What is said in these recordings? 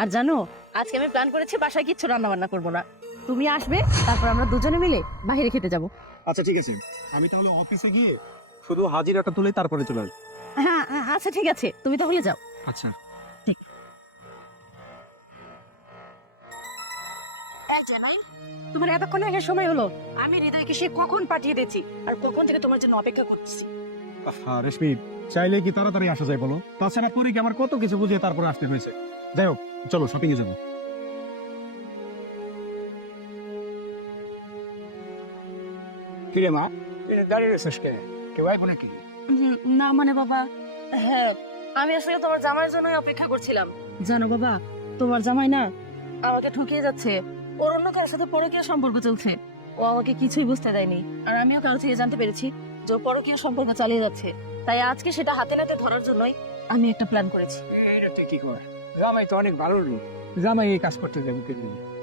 আর জানো আজকে আমি প্ল্যান করেছি বাসায় কিচ্ছু রান্না বান্না করব না। তুমি আসবে তারপর আমরা দুজনে মিলে বাইরে খেতে যাব। আচ্ছা ঠিক আছে। আমি তাহলে অফিসে গিয়ে শুধু হাজিরাটা তুলে তারপরে চলে আসব। হ্যাঁ হ্যাঁ, আচ্ছা ঠিক আছে। তুমি তাহলে যাও। আচ্ছা। এই জানাই তোমার এতক্ষণ আগে সময় হলো। আমি হৃদয়কে সে কখন পাঠিয়ে দিয়েছি? আর কখন থেকে তোমার জন্য অপেক্ষা করতেছি? হ্যাঁ রেশমি চাইলে কি তাড়াতাড়ি আসা যায় বলো? তাছাড়া পরে কি আমার কত কিছু বুঝিয়ে তারপরে আসতে হয়েছে? যাই হোক চলো শপিং এ যাব কিরে মা? দাঁড়িয়ে রয়েছিস কে কেউ আইব নাকি? না মানে বাবা হ্যাঁ আমি আসলে তোমার জামাইয়ের জন্যই অপেক্ষা করছিলাম। জানো বাবা তোমার জামাই না আমাকে ঠকিয়ে যাচ্ছে। ওর অন্য কারোর সাথে পরকীয় সম্পর্ক চলছে। ও আমাকে কিছুই বুঝতে দেয়নি। আর আমিও কারও থেকে জানতে পেরেছি যে ও পরকীয় সম্পর্ক চালিয়ে যাচ্ছে। তাই আজকে সেটা হাতে নাতে ধরার জন্যই আমি একটা প্ল্যান করেছি। এটা তুই কি কর? জামাই তো অনেক ভালো লোক। জামাই এই কাজ করতে যাবে কে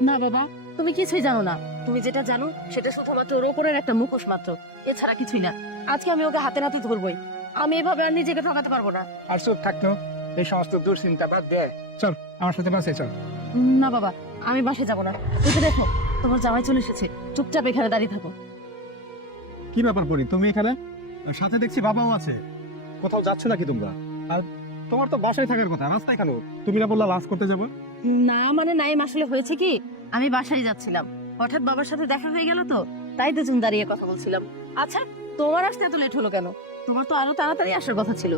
না বাবা তুমি কিছুই জানো না। তুমি যেটা জানো সেটা শুধুমাত্র ওর ওপরের একটা মুখোশ মাত্র। এছাড়া কিছুই না। আজকে আমি ওকে হাতে নাতে ধরবই। আমি এভাবে আর নিজেকে ঠকাতে পারব না। আর চুপ থাকতো এই সমস্ত দুশ্চিন্তা বাদ দে। চল আমার সাথে বাসে চল। না বাবা আমি বাসে যাব না। তুমি দেখো তোমার জামাই চলে এসেছে। চুপচাপ এখানে দাঁড়িয়ে থাকো। কি ব্যাপার পরি তুমি এখানে? আর সাথে দেখছি বাবাও আছে। কোথাও যাচ্ছ নাকি তোমরা? আর তোমার তো বাসায় থাকার কথা রাস্তায় কেন? তুমি না বললা লাঞ্চ করতে যাব? না মানে নাইম আসলে হয়েছে কি? আমি বাসায় যাচ্ছিলাম। হঠাৎ বাবার সাথে দেখা হয়ে গেল তো তাই দুজন দাঁড়িয়ে কথা বলছিলাম। আচ্ছা তোমার আসতে এত লেট হলো কেন? তোমার তো আরও তাড়াতাড়ি আসার কথা ছিল।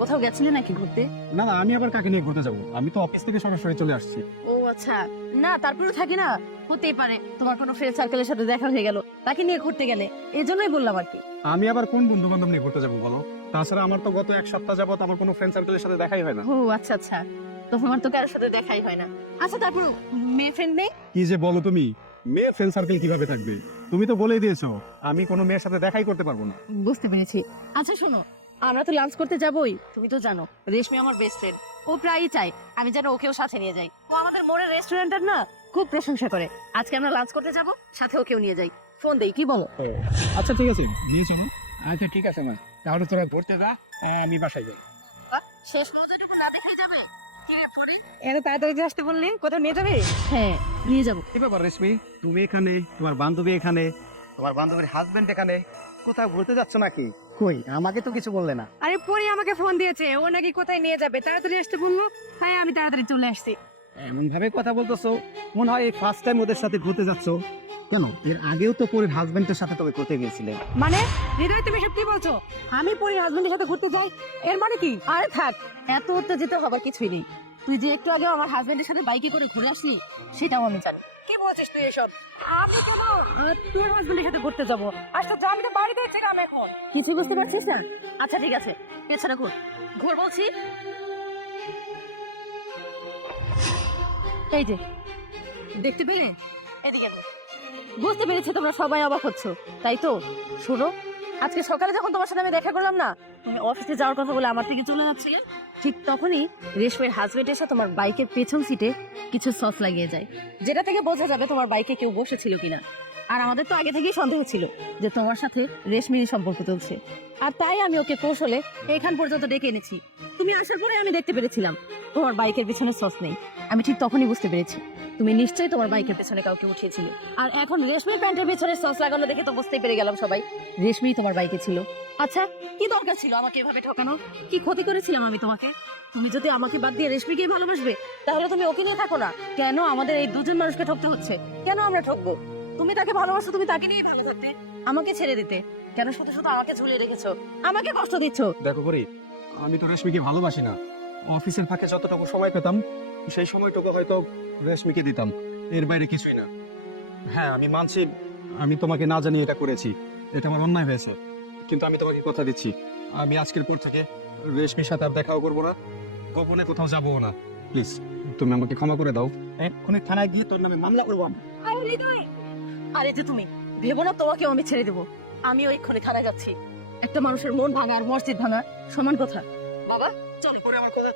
কোথাও গেছিলে নাকি ঘুরতে? না না আমি আবার কাকে নিয়ে ঘুরতে যাব? আমি তো অফিস থেকে সরাসরি চলে আসছি। ও আচ্ছা না তারপরে থাকি না? হতেই পারে তোমার কোনো ফ্রেন্ড সার্কেলের সাথে দেখা হয়ে গেল। তাকে নিয়ে ঘুরতে গেলে এই জন্যই বললাম আর কি। আমি আবার কোন বন্ধু বান্ধব নিয়ে ঘুরতে যাব বলো? তাছাড়া আমার তো গত এক সপ্তাহ যাবত আমার কোনো ফ্রেন্ড সার্কেলের সাথে দেখাই হয় না। ও আচ্ছা আচ্ছা। তোমার তো কারোর সাথে দেখাই হয় না। আচ্ছা তারপর মেয়ে ফ্রেন্ড নেই? কি যে বলো তুমি? মেয়ে ফ্রেন্ড সার্কেল কীভাবে থাকবে? তুমি তো বলেই দিয়েছ আমি কোনো মেয়ের সাথে দেখাই করতে পারব না। বুঝতে পেরেছি। আচ্ছা শোনো আমরা তো লাঞ্চ করতে যাবোই। তুমি তো জানো রেশমি আমার বেস্ট ফ্রেন্ড ও প্রায়ই চাই আমি যেন ওকেও সাথে নিয়ে যাই। ও আমাদের মোড়ের রেস্টুরেন্টের না খুব প্রশংসা করে। আজকে আমরা লাঞ্চ করতে যাব সাথে ওকেও নিয়ে যাই। ফোন দেই কি বলো? আচ্ছা ঠিক আছে নিয়ে চলো। আচ্ছা ঠিক আছে মা। তাহলে তোরা ঘুরতে যা আমি বাসায় যাই। শেষ। মজাটুকু না দেখাই যাবে তাড়াতাড়ি আসতে বললি? কোথাও নিয়ে যাবে? হ্যাঁ নিয়ে যাব। কি ব্যাপার রেশমি? তুমি এখানে? তোমার বান্ধবী এখানে? তোমার বান্ধবীর হাজবেন্ড এখানে? কোথাও ঘুরতে যাচ্ছ নাকি? কই আমাকে তো কিছু বললে না। আরে পরি আমাকে ফোন দিয়েছে। ও নাকি কোথায় নিয়ে যাবে? তাড়াতাড়ি আসতে বলল। তাই আমি তাড়াতাড়ি চলে আসছি। এমন ভাবে কথা বলতেছো? মনে হয় ফার্স্ট টাইম ওদের সাথে ঘুরতে যাচ্ছ। কেন? এর আগেও তো পরের হাজবেন্ডের সাথে গিয়েছিলে। মানে? হৃদয়, তুমি কি বলছো? আমি পরির হাজবেন্ডের সাথে ঘুরতে যাই? এর মানে কি? আরে থাক, এত উত্তেজিত হবার কিছুই নেই। তুই যে একটু আগে আমার হাজবেন্ডের সাথে বাইকে করে ঘুরে আসলি, সেটাও আমি জানি। কি বলছিস তুই এসব? আমি কেন? তোর হাজবেন্ডের সাথে ঘুরতে যাব? আচ্ছা আমি তো বাড়িতে এখন। কিছু বুঝতে পারছিস না? আচ্ছা ঠিক আছে। পেছনে ঘুর। ঘুর বলছি। এই যে, দেখতে পেলে? এদিকে। বুঝতে পেরেছি তোমরা সবাই অবাক হচ্ছ, তাই তো? শোনো, আজকে সকালে যখন তোমার সাথে আমি দেখা করলাম না তুমি অফিসে যাওয়ার কথা বলে আমার থেকে চলে যাচ্ছিলে ঠিক তখনই রেশমের হাজবেন্ড এসে তোমার বাইকের পেছন সিটে কিছু সস লাগিয়ে যায়, যেটা থেকে বোঝা যাবে তোমার বাইকে কেউ বসেছিল কিনা। আর আমাদের তো আগে থেকেই সন্দেহ ছিল যে তোমার সাথে রেশমিরই সম্পর্ক চলছে। আর তাই আমি ওকে কৌশলে এখান পর্যন্ত ডেকে এনেছি। তুমি আসার পরে আমি দেখতে পেরেছিলাম, তোমার বাইকের পেছনে সস নেই। আমি ঠিক তখনই বুঝতে পেরেছি। তুমি নিশ্চয়ই তোমার বাইকের পেছনে কাউকে উঠিয়েছিলে। আর এখন রেশমি প্যান্টের পেছনে সস লাগানো দেখে তো বুঝতেই পেরে গেলাম সবাই। রেশমি তোমার বাইকে ছিল। আচ্ছা কি দরকার ছিল আমাকে এভাবে ঠকানো? কি ক্ষতি করেছিলাম আমি তোমাকে? তুমি যদি আমাকে বাদ দিয়ে রেশমিকে ভালোবাসবে, তাহলে তুমি ওকে নিয়ে থাকো না। কেন আমাদের এই দুজন মানুষকে ঠকতে হচ্ছে? কেন আমরা ঠকবো? তুমি তাকে ভালোবাসো, তুমি তাকে নিয়েই ভালো থাকতে। আমাকে ছেড়ে দিতে। কেন শুধু শুধু আমাকে ঝুলিয়ে রেখেছো? আমাকে কষ্ট দিচ্ছ। দেখো করি আমি তো রেশমিকে ভালোবাসি না। অফিসের ফাঁকে যতটুকু সময় পেতাম সেই সময়টুকু হয়তো রেশমিকে দিতাম। এর বাইরে কিছুই না। হ্যাঁ আমি মানছি আমি তোমাকে না জানিয়ে এটা করেছি। এটা আমার অন্যায় হয়েছে। কিন্তু আমি তোমাকে কথা দিচ্ছি। আমি আজকের পর থেকে রেশমির সাথে আর দেখাও করব না। গোপনে কোথাও যাব না। প্লিজ তুমি আমাকে ক্ষমা করে দাও। এক্ষুনি থানায় গিয়ে তোর নামে মামলা করব আমি। আরে যে তুমি ভেবো না তোমাকেও আমি ছেড়ে দেবো। আমি ওই ওইক্ষণে থানায় যাচ্ছি। একটা মানুষের মন ভাঙা আর মসজিদ ভাঙা সমান কথা। বাবা চলো। পরে আমার কথা